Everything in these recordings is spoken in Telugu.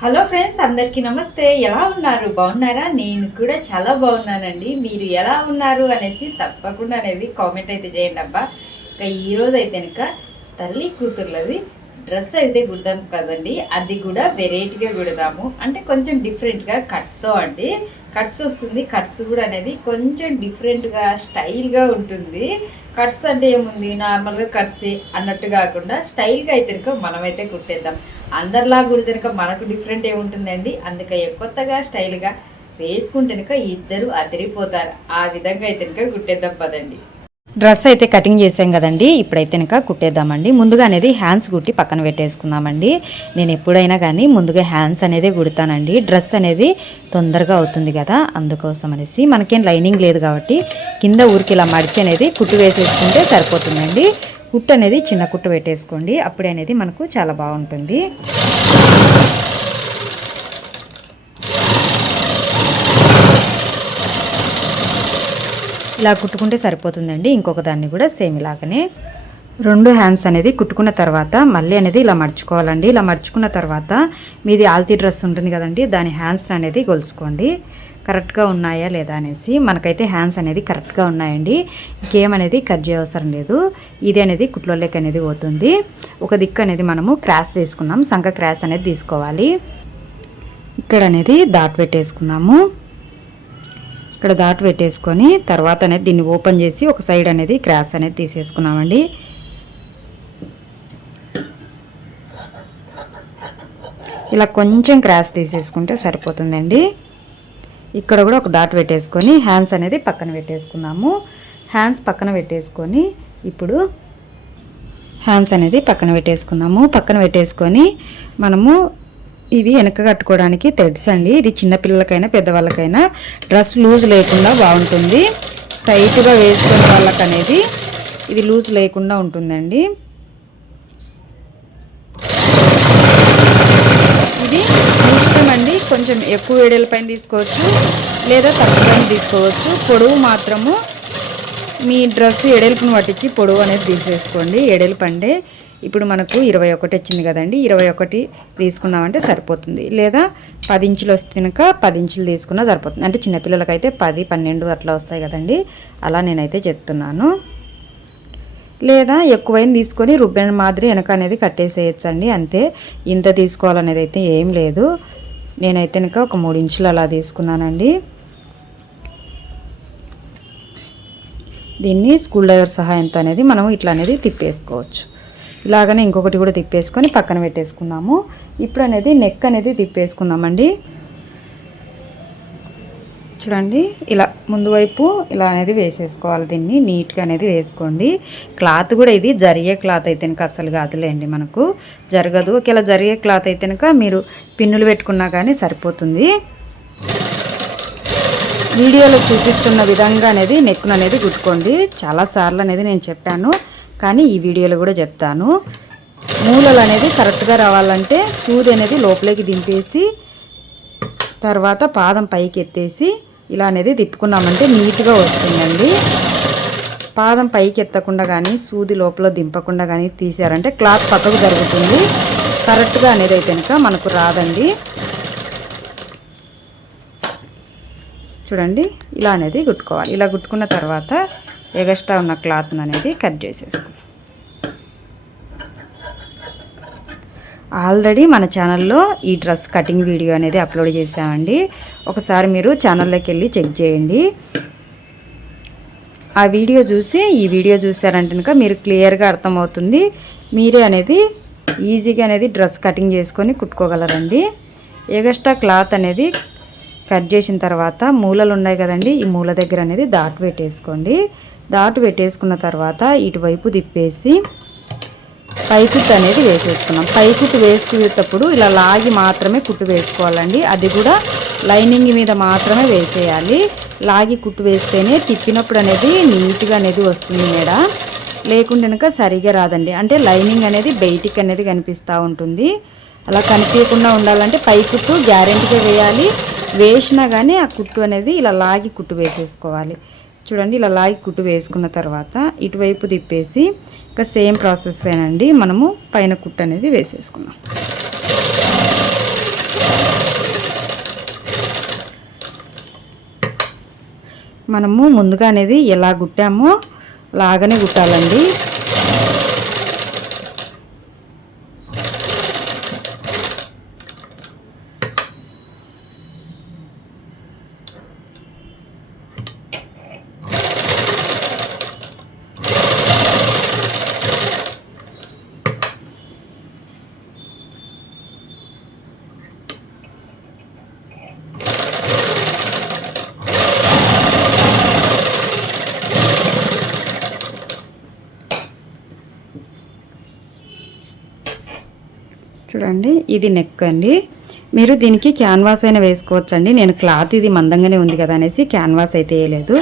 హలో ఫ్రెండ్స్, అందరికీ నమస్తే. ఎలా ఉన్నారు? బాగున్నారా? నేను కూడా చాలా బాగున్నానండి. మీరు ఎలా ఉన్నారు అనేసి తప్పకుండా అనేది కామెంట్ అయితే చేయండి అబ్బా. ఇంకా ఈరోజు అయితే ఇంకా తల్లి కూతుర్లది డ్రెస్ అయితే కుడదాం కదండి. అది కూడా వెరైటీగా కుడదాము, అంటే కొంచెం డిఫరెంట్గా కట్తో అండి. కట్స్ వస్తుంది. కట్స్ కూడా అనేది కొంచెం డిఫరెంట్గా స్టైల్గా ఉంటుంది. కట్స్ అంటే ఏముంది, నార్మల్గా కట్స్ అన్నట్టు కాకుండా స్టైల్గా అయితే కనుక మనమైతే కుట్టేద్దాం. అందరిలా కుడితే కనుక మనకు డిఫరెంట్ ఏముంటుందండి. అందుకే కొత్తగా స్టైల్గా వేసుకుంటే కనుక ఇద్దరు అదిరిపోతారు. ఆ విధంగా అయితే కనుక కుట్టేద్దాం పదండి. డ్రెస్ అయితే కటింగ్ చేసాం కదండి. ఇప్పుడైతే ఇంకా కుట్టేద్దామండి. ముందుగా అనేది హ్యాండ్స్ కుట్టి పక్కన పెట్టేసుకుందామండి. నేను ఎప్పుడైనా కానీ ముందుగా హ్యాండ్స్ అనేది కుడతానండి. డ్రెస్ అనేది తొందరగా అవుతుంది కదా, అందుకోసం అనేసి. మనకేం లైనింగ్ లేదు కాబట్టి కింద ఊరికి ఇలా మడిచి అనేది కుట్టు వేసేసుకుంటే సరిపోతుందండి. కుట్టు అనేది చిన్న కుట్టు పెట్టేసుకోండి, అప్పుడే అనేది మనకు చాలా బాగుంటుంది. ఇలా కుట్టుకుంటే సరిపోతుందండి. ఇంకొక దాన్ని కూడా సేమ్ ఇలాగనే రెండు హ్యాండ్స్ అనేది కుట్టుకున్న తర్వాత మళ్ళీ అనేది ఇలా మర్చుకోవాలండి. ఇలా మర్చుకున్న తర్వాత మీది ఆల్తీ డ్రెస్ ఉంటుంది కదండి, దాని హ్యాండ్స్ అనేది గొలుసుకోండి. కరెక్ట్గా ఉన్నాయా లేదా అనేసి. మనకైతే హ్యాండ్స్ అనేది కరెక్ట్గా ఉన్నాయండి. ఇంకేమనేది కట్ చేయవసరం లేదు. ఇది అనేది కుట్లోకి అనేది పోతుంది. ఒక దిక్కు అనేది మనము క్రాస్ తీసుకున్నాం, సంఖ క్రాస్ అనేది తీసుకోవాలి. ఇక్కడ అనేది డాట్ పెట్టేసుకున్నాము. ఇక్కడ డాట్ పెట్టేసుకొని తర్వాత అనేది దీన్ని ఓపెన్ చేసి ఒక సైడ్ అనేది క్రాస్ అనేది తీసేసుకున్నామండి. ఇలా కొంచెం క్రాస్ తీసేసుకుంటే సరిపోతుందండి. ఇక్కడ కూడా ఒక డాట్ పెట్టేసుకొని హ్యాండ్స్ అనేది పక్కన పెట్టేసుకున్నాము. హ్యాండ్స్ పక్కన పెట్టేసుకొని ఇప్పుడు హ్యాండ్స్ అనేది పక్కన పెట్టేసుకున్నాము. పక్కన పెట్టేసుకొని మనము ఇవి వెనక కట్టుకోవడానికి థ్రెడ్స్ అండి. ఇది చిన్నపిల్లలకైనా పెద్దవాళ్ళకైనా డ్రెస్ లూజ్ లేకుండా బాగుంటుంది. టైట్గా వేసుకునే వాళ్ళకి అనేది ఇది లూజ్ లేకుండా ఉంటుందండి. ఇది ఇష్టం అండి. కొంచెం ఎక్కువ వేడేల పైన తీసుకోవచ్చు లేదా తక్కువ పైన తీసుకోవచ్చు. పొడవు మాత్రము మీ డ్రెస్ ఎడల్పును పట్టించి పొడవు అనేది తీసేసుకోండి. ఎడల్పు అంటే ఇప్పుడు మనకు 21 వచ్చింది కదండి, 21 తీసుకున్నామంటే సరిపోతుంది. లేదా 10 ఇంచులు వస్తే కనుక 10 ఇంచులు తీసుకున్నా సరిపోతుంది. అంటే చిన్నపిల్లలకైతే 10, 12 అట్లా వస్తాయి కదండి, అలా నేనైతే చెప్తున్నాను. లేదా ఎక్కువైన తీసుకొని రుబ్బెన్ మాదిరి వెనక అనేది కట్టేసేయచ్చండి. అంతే, ఇంత తీసుకోవాలనేది అయితే ఏం లేదు. నేనైతే కనుక ఒక 3 ఇంచులు అలా తీసుకున్నానండి. దీన్ని స్కూల్ డ్రైవర్ సహాయంతో అనేది మనం ఇట్లా అనేది తిప్పేసుకోవచ్చు. ఇలాగనే ఇంకొకటి కూడా తిప్పేసుకొని పక్కన పెట్టేసుకున్నాము. ఇప్పుడు అనేది నెక్ అనేది తిప్పేసుకుందామండి. చూడండి, ఇలా ముందు వైపు ఇలా అనేది వేసేసుకోవాలి. దీన్ని నీట్గా అనేది వేసుకోండి. క్లాత్ కూడా ఇది జరిగే క్లాత్ అయితే కనుక అసలు కాదులేండి, మనకు జరగదు. ఒకవేళ జరిగే క్లాత్ అయితే కనుక మీరు పిన్నులు పెట్టుకున్నా కానీ సరిపోతుంది. వీడియోలో చూపిస్తున్న విధంగా అనేది నెక్ను అనేది కుట్టుకోండి. చాలాసార్లు అనేది నేను చెప్పాను, కానీ ఈ వీడియోలో కూడా చెప్తాను. మూలలు అనేది కరెక్ట్గా రావాలంటే సూది అనేది లోపలికి దింపేసి తర్వాత పాదం పైకి ఎత్తేసి ఇలా అనేది తిప్పుకున్నామంటే నీట్గా వస్తుందండి. పాదం పైకి ఎత్తకుండా కానీ సూది లోపల దింపకుండా కానీ తీసారంటే క్లాత్ పక్కకు జరుగుతుంది. కరెక్ట్గా అనేది అయితే కనుక మనకు రాదండి. చూడండి, ఇలా అనేది కుట్టుకోవాలి. ఇలా కుట్టుకున్న తర్వాత ఎగస్ట్రా ఉన్న క్లాత్ అనేది కట్ చేసేసుకోండి. ఆల్రెడీ మన ఛానల్లో ఈ డ్రెస్ కటింగ్ వీడియో అనేది అప్లోడ్ చేసామండి. ఒకసారి మీరు ఛానల్లోకి వెళ్ళి చెక్ చేయండి. ఆ వీడియో చూసి ఈ వీడియో చూసారంటే కనుక మీరు క్లియర్గా అర్థమవుతుంది. మీరే అనేది ఈజీగా అనేది డ్రెస్ కటింగ్ చేసుకొని కుట్టుకోగలరండి. ఎగస్ట్రా క్లాత్ అనేది కట్ చేసిన తర్వాత మూలలు ఉన్నాయి కదండి, ఈ మూల దగ్గర అనేది డాట్ పెట్టేసుకోండి. డాట్ పెట్టేసుకున్న తర్వాత ఇటువైపు తిప్పేసి పైకుట్టు అనేది వేసేసుకున్నాం. పైకుట్టు వేసుకునేటప్పుడు ఇలా లాగి మాత్రమే కుట్టు వేసుకోవాలండి. అది కూడా లైనింగ్ మీద మాత్రమే వేసేయాలి. లాగి కుట్టు వేస్తేనే తిప్పినప్పుడు అనేది నీట్గా అనేది వస్తుంది మేడ, లేకుంటే కనుక సరిగా రాదండి. అంటే లైనింగ్ అనేది బయటికి అనేది కనిపిస్తూ ఉంటుంది. అలా కనిపించకుండా ఉండాలంటే పైకుట్టు గ్యారెంటీగా వేయాలి. వేసినా కానీ ఆ కుట్టు అనేది ఇలా లాగి కుట్టు వేసేసుకోవాలి. చూడండి, ఇలా లాగి కుట్టు వేసుకున్న తర్వాత ఇటువైపు తిప్పేసి ఇంకా సేమ్ ప్రాసెస్ ఏనండి, మనము పైన కుట్టు అనేది వేసేసుకున్నాం. మనము ముందుగా అనేది ఎలా కుట్టామో లాగానే కుట్టాలండి. చూడండి, ఇది నెక్ అండి. మీరు దీనికి క్యాన్వాస్ అయినా వేసుకోవచ్చండి. నేను క్లాత్ ఇది మందంగానే ఉంది కదా అనేసి క్యాన్వాస్ అయితే వేయలేదు.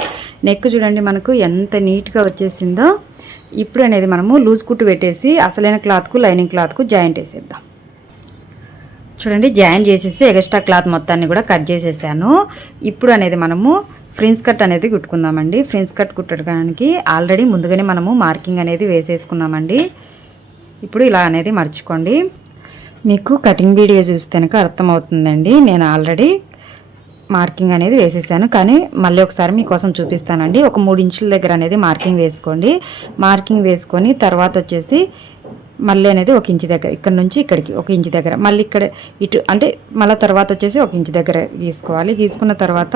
నెక్ చూడండి మనకు ఎంత నీట్గా వచ్చేసిందో. ఇప్పుడు అనేది మనము లూజ్ కుట్టు పెట్టేసి అసలైన క్లాత్కు లైనింగ్ క్లాత్కు జాయింట్ వేసేద్దాం. చూడండి, జాయింట్ చేసేసి ఎక్స్ట్రా క్లాత్ మొత్తాన్ని కూడా కట్ చేసేసాను. ఇప్పుడు అనేది మనము ఫ్రిన్స్ కట్ అనేది కుట్టుకుందామండి. ఫ్రిన్స్ కట్ కుట్టడానికి ఆల్రెడీ ముందుగానే మనము మార్కింగ్ అనేది వేసేసుకున్నామండి. ఇప్పుడు ఇలా అనేది మర్చుకోండి. మీకు కటింగ్ వీడియో చూస్తే కనుక అర్థమవుతుందండి. నేను ఆల్రెడీ మార్కింగ్ అనేది వేసేసాను, కానీ మళ్ళీ ఒకసారి మీకోసం చూపిస్తానండి. ఒక 3 ఇంచుల దగ్గర అనేది మార్కింగ్ వేసుకోండి. మార్కింగ్ వేసుకొని తర్వాత వచ్చేసి మళ్ళీ అనేది 1 ఇంచు దగ్గర, ఇక్కడ నుంచి ఇక్కడికి 1 ఇంచు దగ్గర, మళ్ళీ ఇక్కడ ఇటు అంటే మళ్ళీ తర్వాత వచ్చేసి 1 ఇంచు దగ్గర గీసుకోవాలి. గీసుకున్న తర్వాత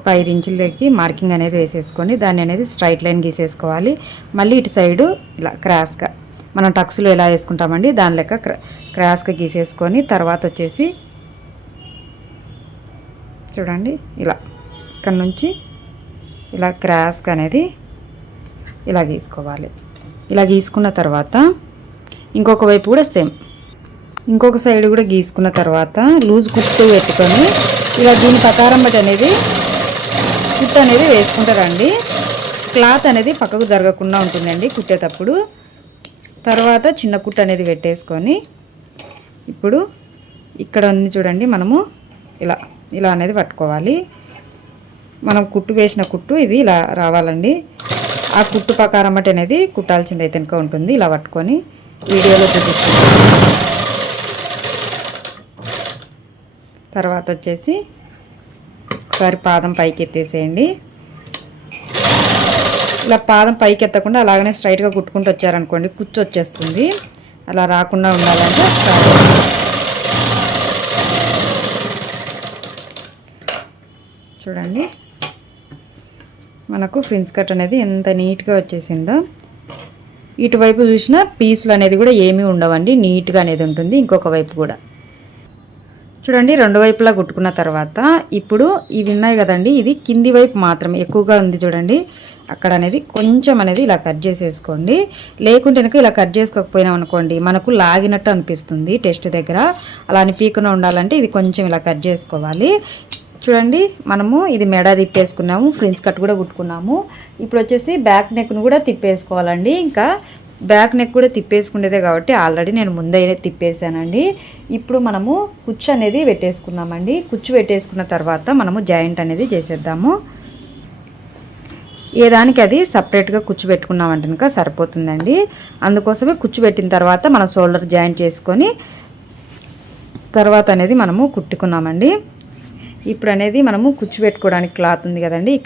ఒక 5 ఇంచుల దగ్గర మార్కింగ్ అనేది వేసేసుకొని దాన్ని అనేది స్ట్రైట్ లైన్ గీసేసుకోవాలి. మళ్ళీ ఇటు సైడు ఇలా క్రాస్గా మనం టక్స్లో ఎలా వేసుకుంటామండి దాని లెక్క క్రాస్గా గీసేసుకొని తర్వాత వచ్చేసి చూడండి ఇలా ఇక్కడ నుంచి ఇలా క్రాస్గా అనేది ఇలా గీసుకోవాలి. ఇలా గీసుకున్న తర్వాత ఇంకొక వైపు కూడా సేమ్ ఇంకొక సైడ్ కూడా గీసుకున్న తర్వాత లూజ్ కుట్టు పెట్టుకొని ఇలా దీని ప్రకారం బట్టి అనేది కుట్టు అనేది వేసుకుంటారండి. క్లాత్ అనేది పక్కకు జరగకుండా ఉంటుందండి కుట్టేటప్పుడు. తర్వాత చిన్న కుట్టు అనేది పెట్టేసుకొని ఇప్పుడు ఇక్కడ ఉంది చూడండి, మనము ఇలా ఇలా అనేది పట్టుకోవాలి. మనం కుట్టు వేసిన కుట్టు ఇది ఇలా రావాలండి. ఆ కుట్టు ప్రకారం బట్టి అనేది కుట్టాల్సింది అయితే ఇంకా ఉంటుంది. ఇలా పట్టుకొని వీడియోలో చూపిస్తాను. తర్వాత వచ్చేసి ఒకసారి పాదం పైకి ఎత్తేసేయండి. ఇలా పాదం పైకి ఎత్తకుండా అలాగనే స్ట్రైట్గా కుట్టుకుంటూ వచ్చారనుకోండి కుచ్చు వచ్చేస్తుంది. అలా రాకుండా ఉండాలంటే చూడండి మనకు ఫ్రిన్స్ కట్ అనేది ఎంత నీట్గా వచ్చేసిందో. ఇటువైపు చూసిన పీసులు అనేది కూడా ఏమీ ఉండవండి, నీట్గా అనేది ఉంటుంది. ఇంకొక వైపు కూడా చూడండి, 2 వైపులా కుట్టుకున్న తర్వాత ఇప్పుడు ఇవి ఉన్నాయి కదండి, ఇది కింది వైపు మాత్రమే ఎక్కువగా ఉంది చూడండి. అక్కడ అనేది కొంచెం అనేది ఇలా కట్ చేసేసుకోండి. లేకుంటే కనుక ఇలా కట్ చేసుకోకపోయినాం అనుకోండి మనకు లాగినట్టు అనిపిస్తుంది టెస్ట్ దగ్గర. అలా అనిపించకుండా ఉండాలంటే ఇది కొంచెం ఇలా కట్ చేసుకోవాలి. చూడండి, మనము ఇది మెడ తిప్పేసుకున్నాము, ఫ్రిన్స్ కట్ కూడా కుట్టుకున్నాము. ఇప్పుడు వచ్చేసి బ్యాక్ నెక్ను కూడా తిప్పేసుకోవాలండి. ఇంకా బ్యాక్ నెక్ కూడా తిప్పేసుకునేదే కాబట్టి ఆల్రెడీ నేను ముందే తిప్పేసానండి. ఇప్పుడు మనము కుచ్చు అనేది పెట్టేసుకున్నామండి. కుచ్చు పెట్టేసుకున్న తర్వాత మనము జాయింట్ అనేది చేసేద్దాము. ఏ దానికి అది సపరేట్గా కుచ్చు పెట్టుకున్నామంటే కనుక సరిపోతుందండి. అందుకోసమే కుచ్చు పెట్టిన తర్వాత మనం షోల్డర్ జాయింట్ చేసుకొని తర్వాత అనేది మనము కుట్టుకున్నామండి. ఇప్పుడు అనేది మనము కుచ్చు పెట్టుకోవడానికి క్లాత్ ఉంది కదండి, ఈ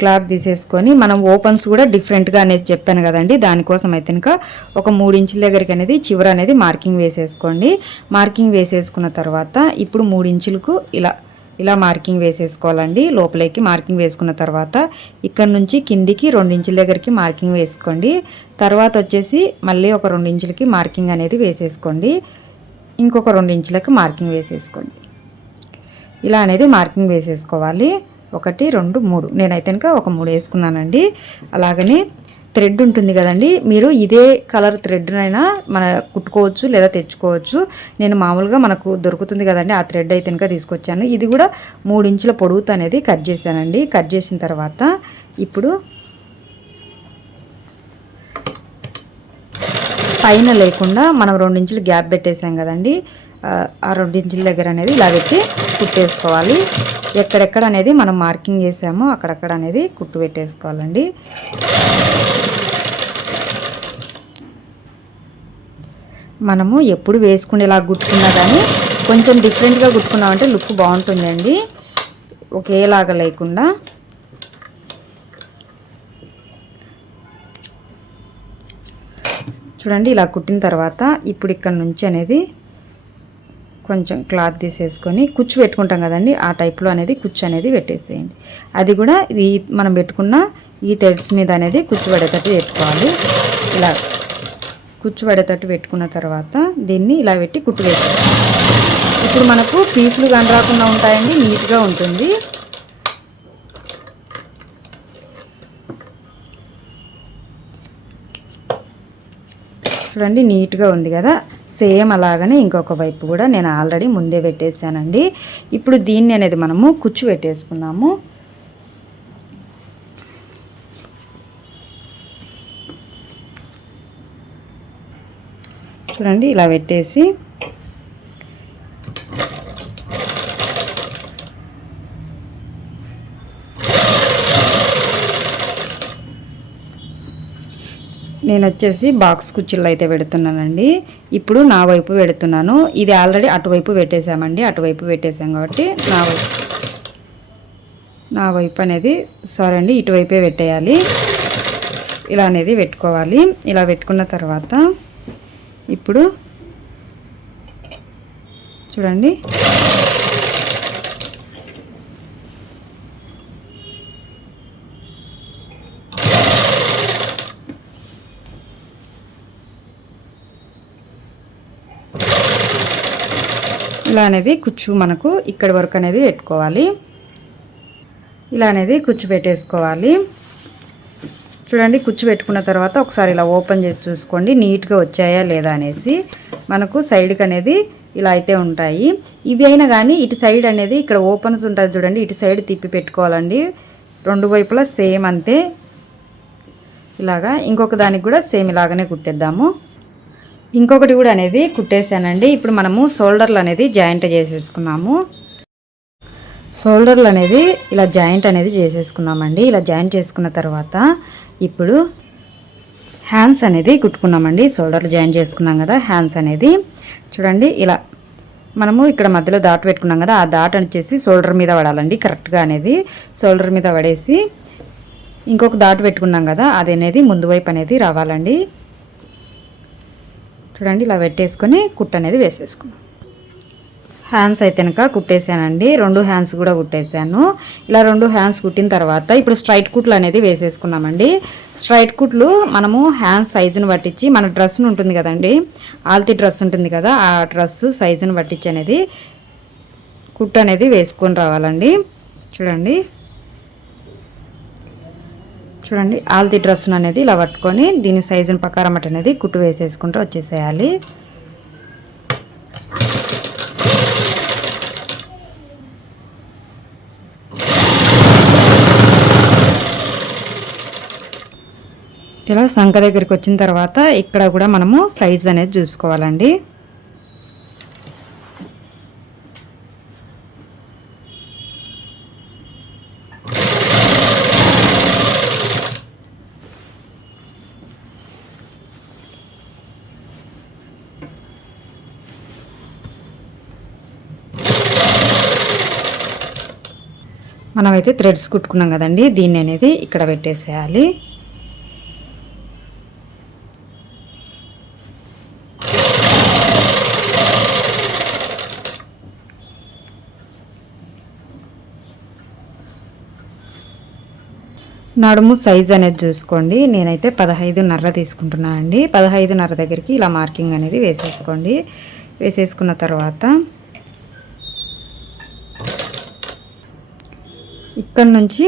క్లాత్ తీసేసుకొని మనం ఓపెన్స్ కూడా డిఫరెంట్గా అనేది చెప్పాను కదండి. దానికోసం అయితే ఇంకా ఒక 3 ఇంచుల దగ్గరికి అనేది చివర అనేది మార్కింగ్ వేసేసుకోండి. మార్కింగ్ వేసేసుకున్న తర్వాత ఇప్పుడు 3 ఇంచులకు ఇలా మార్కింగ్ వేసేసుకోవాలండి. లోపలికి మార్కింగ్ వేసుకున్న తర్వాత ఇక్కడ నుంచి కిందికి 2 ఇంచుల దగ్గరికి మార్కింగ్ వేసుకోండి. తర్వాత వచ్చేసి మళ్ళీ ఒక 2 ఇంచులకి మార్కింగ్ అనేది వేసేసుకోండి. ఇంకొక 2 ఇంచులకు మార్కింగ్ వేసేసుకోండి. ఇలా అనేది మార్కింగ్ వేసేసుకోవాలి. 1 2 3 నేనైతే ఇంకా ఒక 3 వేసుకున్నానండి. అలాగనే థ్రెడ్ ఉంటుంది కదండి, మీరు ఇదే కలర్ థ్రెడ్నైనా మన కుట్టుకోవచ్చు లేదా తెచ్చుకోవచ్చు. నేను మామూలుగా మనకు దొరుకుతుంది కదండి ఆ థ్రెడ్ అయితే ఇంకా తీసుకొచ్చాను. ఇది కూడా 3 ఇంచుల పొడవుతో అనేది కట్ చేశానండి. కట్ చేసిన తర్వాత ఇప్పుడు పైన లేకుండా మనం 2 ఇంచులు గ్యాప్ పెట్టేసాం కదండి, ఆ 2 ఇంచుల దగ్గర అనేది ఇలా పెట్టి కుట్టేసుకోవాలి. ఎక్కడెక్కడ అనేది మనం మార్కింగ్ చేసామో అక్కడక్కడ అనేది కుట్టు పెట్టేసుకోవాలండి. మనము ఎప్పుడు వేసుకునేలా కుట్టుకున్నా కానీ కొంచెం డిఫరెంట్గా కుట్టుకున్నామంటే లుక్ బాగుంటుందండి. ఒకేలాగా లేకుండా చూడండి ఇలా కుట్టిన తర్వాత ఇప్పుడు ఇక్కడ నుంచి అనేది కొంచెం క్లాత్ తీసేసుకొని కుచ్చు పెట్టుకుంటాం కదండి, ఆ టైప్లో అనేది కుచ్చు అనేది పెట్టేసేయండి. అది కూడా ఇది మనం పెట్టుకున్న ఈ థ్రెడ్స్ మీద అనేది కుచ్చు పడేటట్టు పెట్టుకోవాలి. ఇలా కుచ్చు పడేటట్టు పెట్టుకున్న తర్వాత దీన్ని ఇలా పెట్టి కుట్టు వేసేస్తాం. ఇప్పుడు మనకు పీసులు కనరాకుండా ఉంటాయండి, నీట్గా ఉంటుంది. చూడండి నీట్గా ఉంది కదా. సేమ్ అలాగనే ఇంకొక వైపు కూడా నేను ఆల్రెడీ ముందే పెట్టేసానండి. ఇప్పుడు దీన్ని అనేది మనము కుచ్చు పెట్టేసుకున్నాము. చూడండి ఇలా పెట్టేసి నేను వచ్చేసి బాక్స్ కుచ్చులు అయితే పెడుతున్నానండి. ఇప్పుడు నా వైపు పెడుతున్నాను. ఇది ఆల్రెడీ అటువైపు పెట్టేసామండి, అటువైపు పెట్టేసాం కాబట్టి నా వైపు అనేది అండి ఇటువైపే పెట్టేయాలి. ఇలా అనేది పెట్టుకోవాలి. ఇలా పెట్టుకున్న తర్వాత ఇప్పుడు చూడండి ఇలా అనేది కుచ్చు మనకు ఇక్కడి వరకు అనేది పెట్టుకోవాలి. ఇలా అనేది కుచ్చు పెట్టేసుకోవాలి. చూడండి కుచ్చు పెట్టుకున్న తర్వాత ఒకసారి ఇలా ఓపెన్ చేసి చూసుకోండి నీట్గా వచ్చాయా లేదా అనేసి. మనకు సైడ్కి అనేది ఇలా అయితే ఉంటాయి. ఇవి అయినా కానీ ఇటు సైడ్ అనేది ఇక్కడ ఓపెన్స్ ఉంటుంది చూడండి, ఇటు సైడ్ తిప్పి పెట్టుకోవాలండి. రెండు వైపులా సేమ్ అంతే. ఇలాగా ఇంకొక దానికి కూడా సేమ్ ఇలాగనే కుట్టేద్దాము. ఇంకొకటి కూడా అనేది కుట్టేసానండి. ఇప్పుడు మనము షోల్డర్లు అనేది జాయింట్ చేసేసుకున్నాము. షోల్డర్లు అనేది ఇలా జాయింట్ అనేది చేసేసుకున్నామండి. ఇలా జాయింట్ చేసుకున్న తర్వాత ఇప్పుడు హ్యాండ్స్ అనేది కుట్టుకున్నామండి. షోల్డర్లు జాయింట్ చేసుకున్నాం కదా, హ్యాండ్స్ అనేది చూడండి ఇలా మనము ఇక్కడ మధ్యలో డాట్ పెట్టుకున్నాం కదా, ఆ డాట్ వచ్చేసి షోల్డర్ మీద పడాలండి కరెక్ట్గా అనేది. షోల్డర్ మీద పడేసి ఇంకొక డాట్ పెట్టుకున్నాం కదా, అది అనేది ముందు వైపు అనేది రావాలండి. చూడండి ఇలా పెట్టేసుకొని కుట్టు అనేది వేసేసుకున్నాం. హ్యాండ్స్ అయితే కనుక కుట్టేసానండి. రెండు హ్యాండ్స్ కూడా కుట్టేసాను. ఇలా రెండు హ్యాండ్స్ కుట్టిన తర్వాత ఇప్పుడు స్ట్రైట్ కుట్లు అనేది వేసేసుకున్నామండి. స్ట్రైట్ కుట్లు మనము హ్యాండ్స్ సైజును పట్టించి మన డ్రెస్ను ఉంటుంది కదండి, ఆల్తీ డ్రెస్ ఉంటుంది కదా, ఆ డ్రెస్ సైజును పట్టించి అనేది కుట్టు అనేది వేసుకొని రావాలండి. చూడండి చూడండి ఆల్తీ డ్రెస్ను అనేది ఇలా పట్టుకొని దీని సైజును ప్రకారం అనేది కుట్టు వేసేసుకుంటూ వచ్చేసేయాలి. ఇలా సంఖ దగ్గరికి వచ్చిన తర్వాత ఇక్కడ కూడా మనము సైజ్ అనేది చూసుకోవాలండి. మనమైతే థ్రెడ్స్ కుట్టుకున్నాం కదండి, దీన్ని అనేది ఇక్కడ పెట్టేసేయాలి. నడుము సైజ్ అనేది చూసుకోండి. నేనైతే 15.5 తీసుకుంటున్నానండి. 15.5 దగ్గరికి ఇలా మార్కింగ్ అనేది వేసేసుకోండి. వేసేసుకున్న తర్వాత ఇక్కడ నుంచి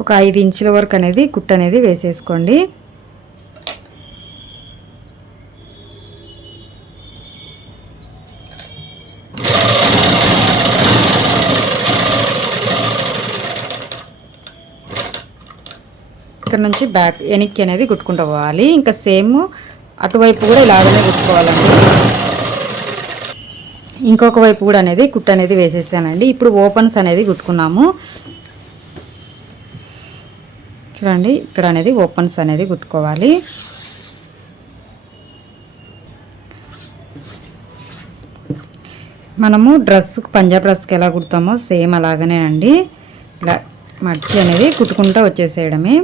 ఒక 5 ఇంచుల వరకు అనేది కుట్టు అనేది వేసేసుకోండి. ఇక్కడ నుంచి బ్యాక్ వెనక్కి అనేది కుట్టుకుంటూ పోవాలి. ఇంకా సేమ్ అటువైపు కూడా ఇలాగనే కుట్టుకోవాలండి. ఇంకొక వైపు కూడా అనేది కుట్టు అనేది వేసేసానండి. ఇప్పుడు ఓపెన్స్ అనేది కుట్టుకున్నాము. చూడండి ఇక్కడ అనేది ఓపెన్స్ అనేది కుట్టుకోవాలి. మనము డ్రెస్కి పంజాబ్ డ్రెస్కి ఎలా కుడతామో సేమ్ అలాగనే అండి. ఇలా మర్చి అనేది కుట్టుకుంటూ వచ్చేసేయడమే.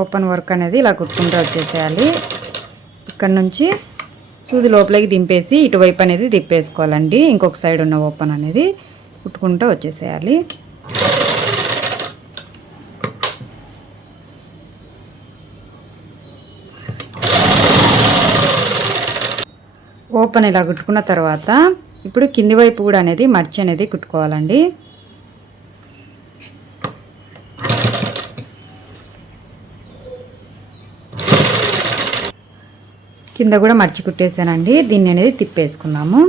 ఓపెన్ వర్క్ అనేది ఇలా కుట్టుకుంటూ వచ్చేసేయాలి. ఇక్కడ నుంచి సూది లోపలికి దింపేసి ఇటువైపు అనేది తిప్పేసుకోవాలండి. ఇంకొక సైడ్ ఉన్న ఓపెన్ అనేది కుట్టుకుంటూ వచ్చేసేయాలి. ఓపెన్ ఇలా కుట్టుకున్న తర్వాత ఇప్పుడు కింది వైపు కూడా అనేది మర్చి అనేది కుట్టుకోవాలండి. కింద కూడా మర్చి కుట్టేసానండి. దీన్ని అనేది తిప్పేసుకున్నాము.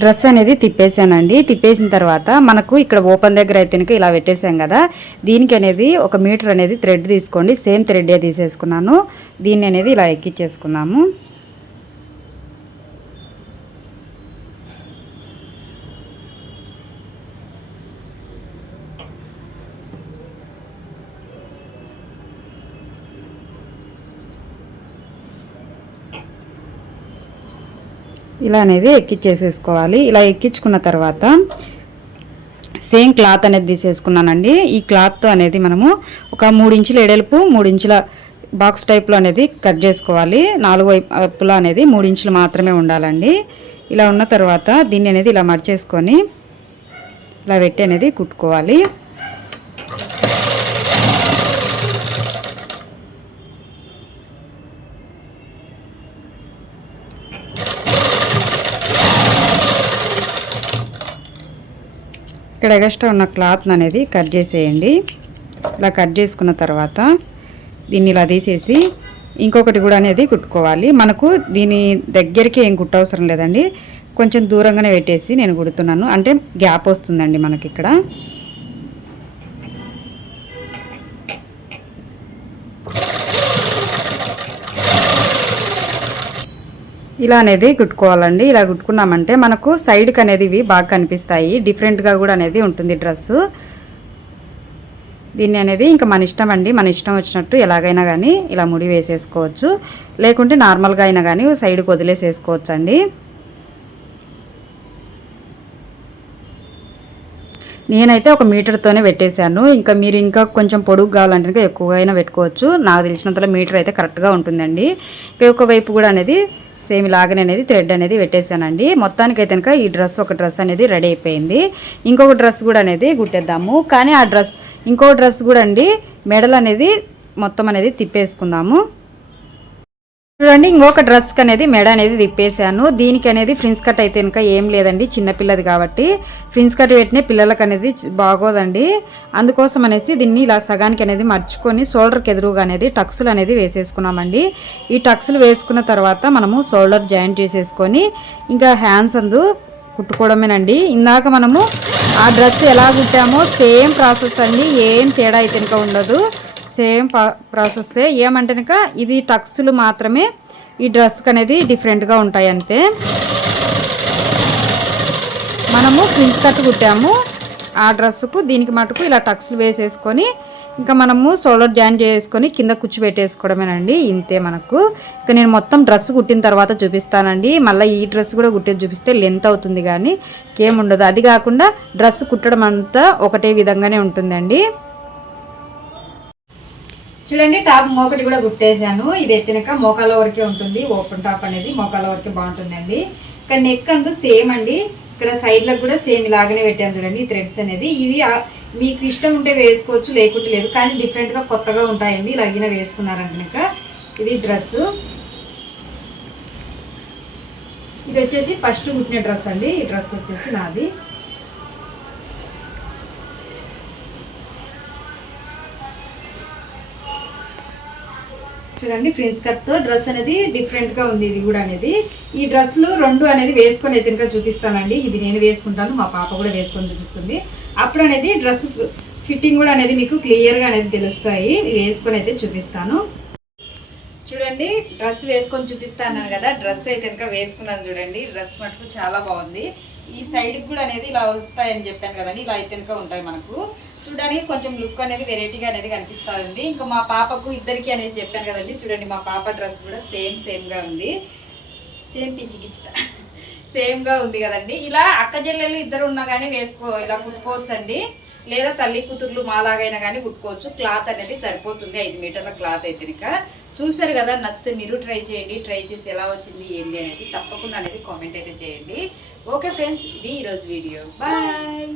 డ్రెస్ అనేది తిప్పేసానండి. తిప్పేసిన తర్వాత మనకు ఇక్కడ ఓపెన్ దగ్గర అయితే ఇలా పెట్టేసాం కదా, దీనికి అనేది 1 మీటర్ అనేది థ్రెడ్ తీసుకోండి. సేమ్ థ్రెడ్డే తీసేసుకున్నాను. దీన్ని అనేది ఇలా ఎక్కించేసుకున్నాము. ఇలా అనేది ఎక్కించేసేసుకోవాలి. ఇలా ఎక్కించుకున్న తర్వాత సేమ్ క్లాత్ అనేది తీసేసుకున్నానండి. ఈ క్లాత్ అనేది మనము ఒక 3 ఇంచుల ఎడల్పు 3 ఇంచుల బాక్స్ టైప్లో అనేది కట్ చేసుకోవాలి. 4 వైపులా అనేది 3 ఇంచులు మాత్రమే ఉండాలండి. ఇలా ఉన్న తర్వాత దీన్ని అనేది ఇలా మర్చేసుకొని ఇలా పెట్టి అనేది కుట్టుకోవాలి. ఇక్కడ ఎక్స్ట్రా ఉన్న క్లాత్ అనేది కట్ చేసేయండి. ఇలా కట్ చేసుకున్న తర్వాత దీన్ని ఇలా తీసేసి ఇంకొకటి కూడా అనేది కుట్టుకోవాలి. మనకు దీని దగ్గరికి ఏం కుట్టవసరం లేదండి, కొంచెం దూరంగానే పెట్టేసి నేను కుడుతున్నాను. అంటే గ్యాప్ వస్తుందండి మనకి ఇక్కడ. ఇలా అనేది కుట్టుకోవాలండి. ఇలా కుట్టుకున్నామంటే మనకు సైడ్కి అనేది ఇవి బాగా కనిపిస్తాయి. డిఫరెంట్గా కూడా అనేది ఉంటుంది డ్రెస్సు. దీన్ని అనేది ఇంకా మన ఇష్టం అండి. మన ఇష్టం వచ్చినట్టు ఎలాగైనా కానీ ఇలా ముడి వేసేసుకోవచ్చు, లేకుంటే నార్మల్గా అయినా కానీ సైడ్కి వదిలేసేసుకోవచ్చు అండి. నేనైతే 1 మీటర్తోనే పెట్టేశాను. ఇంకా మీరు ఇంకా కొంచెం పొడుగు కావాలంటే ఎక్కువగా అయినా పెట్టుకోవచ్చు. నాకు తెలిసినంతలో మీటర్ అయితే కరెక్ట్గా ఉంటుందండి. ఇంకొక వైపు కూడా అనేది సేమ్ ఇలాగనే అనేది థ్రెడ్ అనేది పెట్టేశానండి. మొత్తానికి అయితే కనుక ఈ ఒక డ్రెస్ అనేది రెడీ అయిపోయింది. ఇంకొక డ్రెస్ కూడా అనేది కుట్టేద్దాము. కానీ ఆ ఇంకో డ్రెస్ కూడా అండి మెడల్ అనేది మొత్తం అనేది తిప్పేసుకుందాము. చూడండి, ఇంకొక డ్రెస్కి అనేది మెడ అనేది తిప్పేశాను. దీనికి అనేది ఫ్రిన్స్ కట్ అయితే ఇంకా ఏం లేదండి, చిన్నపిల్లది కాబట్టి ఫ్రిన్స్ కట్ పెట్టిన పిల్లలకి అనేది బాగోదండి. అందుకోసం అనేసి దీన్ని ఇలా సగానికి అనేది మర్చుకొని షోల్డర్కి ఎదురుగా అనేది టక్సులు అనేది వేసేసుకున్నామండి. ఈ టక్సులు వేసుకున్న తర్వాత మనము షోల్డర్ జాయింట్ చేసేసుకొని ఇంకా హ్యాండ్స్ అందు కుట్టుకోవడమేనండి. ఇందాక మనము ఆ డ్రెస్ ఎలా కుట్టామో సేమ్ ప్రాసెస్ అండి, ఏం తేడా అయితే ఇంకా ఉండదు. సేమ్ ప్రాసెస్సే. ఏమంటేనక ఇది టక్సులు మాత్రమే ఈ డ్రెస్కి అనేది డిఫరెంట్గా ఉంటాయి అంతే. మనము ప్రిన్స్ కట్ కుట్టాము ఆ డ్రెస్సుకు, దీనికి మటుకు ఇలా టక్స్లు వేసేసుకొని ఇంకా మనము షోల్డర్ జాయిన్ చేసుకొని కింద కుచ్చు పెట్టేసుకోవడమేనండి. ఇంతే మనకు. ఇంకా నేను మొత్తం డ్రెస్ కుట్టిన తర్వాత చూపిస్తానండి. మళ్ళీ ఈ డ్రెస్ కూడా కుట్టేది చూపిస్తే లెంత్ అవుతుంది కానీ ఏముండదు. అది కాకుండా డ్రెస్ కుట్టడం అంతా ఒకటే విధంగానే ఉంటుందండి. చూడండి, టాప్ మోకటి కూడా కుట్టేశాను. ఇది ఎత్తినాక మోకాల వరకే ఉంటుంది. ఓపెన్ టాప్ అనేది మోకాల వరకే బాగుంటుందండి. ఇక్కడ నెక్ అందు సేమ్ అండి. ఇక్కడ సైడ్లకు కూడా సేమ్ ఇలాగనే పెట్టాను చూడండి. ఈ థ్రెడ్స్ అనేది ఇవి మీకు ఇష్టం ఉంటే వేసుకోవచ్చు, లేకుంటే లేదు. కానీ డిఫరెంట్గా కొత్తగా ఉంటాయండి. ఇలాగిన వేసుకున్నారంటే ఇది డ్రెస్. ఇది వచ్చేసి ఫస్ట్ కుట్టిన డ్రెస్ అండి. ఈ డ్రెస్ వచ్చేసి నాది. చూడండి, ఫ్రిన్స్ కట్తో డ్రెస్ అనేది డిఫరెంట్గా ఉంది. ఇది కూడా అనేది ఈ డ్రెస్లు 2 అనేది వేసుకొని అయితే ఇంకా చూపిస్తానండి. ఇది నేను వేసుకుంటాను, మా పాప కూడా వేసుకొని చూపిస్తుంది. అప్పుడు అనేది డ్రెస్ ఫిట్టింగ్ కూడా అనేది మీకు క్లియర్గా అనేది తెలుస్తాయి. ఇవి వేసుకొని అయితే చూపిస్తాను. చూడండి, డ్రెస్ వేసుకొని చూపిస్తాను కదా. డ్రెస్ అయితే కనుక వేసుకున్నాను చూడండి. డ్రెస్ మటుకు చాలా బాగుంది. ఈ సైడ్కి కూడా అనేది ఇలా వస్తాయని చెప్పాను కదండి. ఇలా అయితే కనుక ఉంటాయి మనకు. చూడడానికి కొంచెం లుక్ అనేది వెరైటీగా అనేది కనిపిస్తుంది. ఇంకా మా పాపకు ఇద్దరికి అనేది చెప్పాను కదండి. చూడండి, మా పాప డ్రెస్ కూడా సేమ్గా ఉంది. సేమ్గా ఉంది కదండి. ఇలా అక్క చెల్లెళ్ళు ఇద్దరు ఉన్నా కానీ ఇలా కుట్టుకోవచ్చండి. లేదా తల్లి కూతుర్లు మాలాగైనా కానీ కుట్టుకోవచ్చు. క్లాత్ అనేది సరిపోతుంది. 5 మీటర్ల క్లాత్ అయితే కనుక. చూసారు కదా, నచ్చితే మీరు ట్రై చేయండి. ట్రై చేసి ఎలా వచ్చింది ఏంటి అనేసి తప్పకుండా అనేది కామెంట్ అయితే చేయండి. ఓకే ఫ్రెండ్స్, ఇది ఈరోజు వీడియో. బాయ్.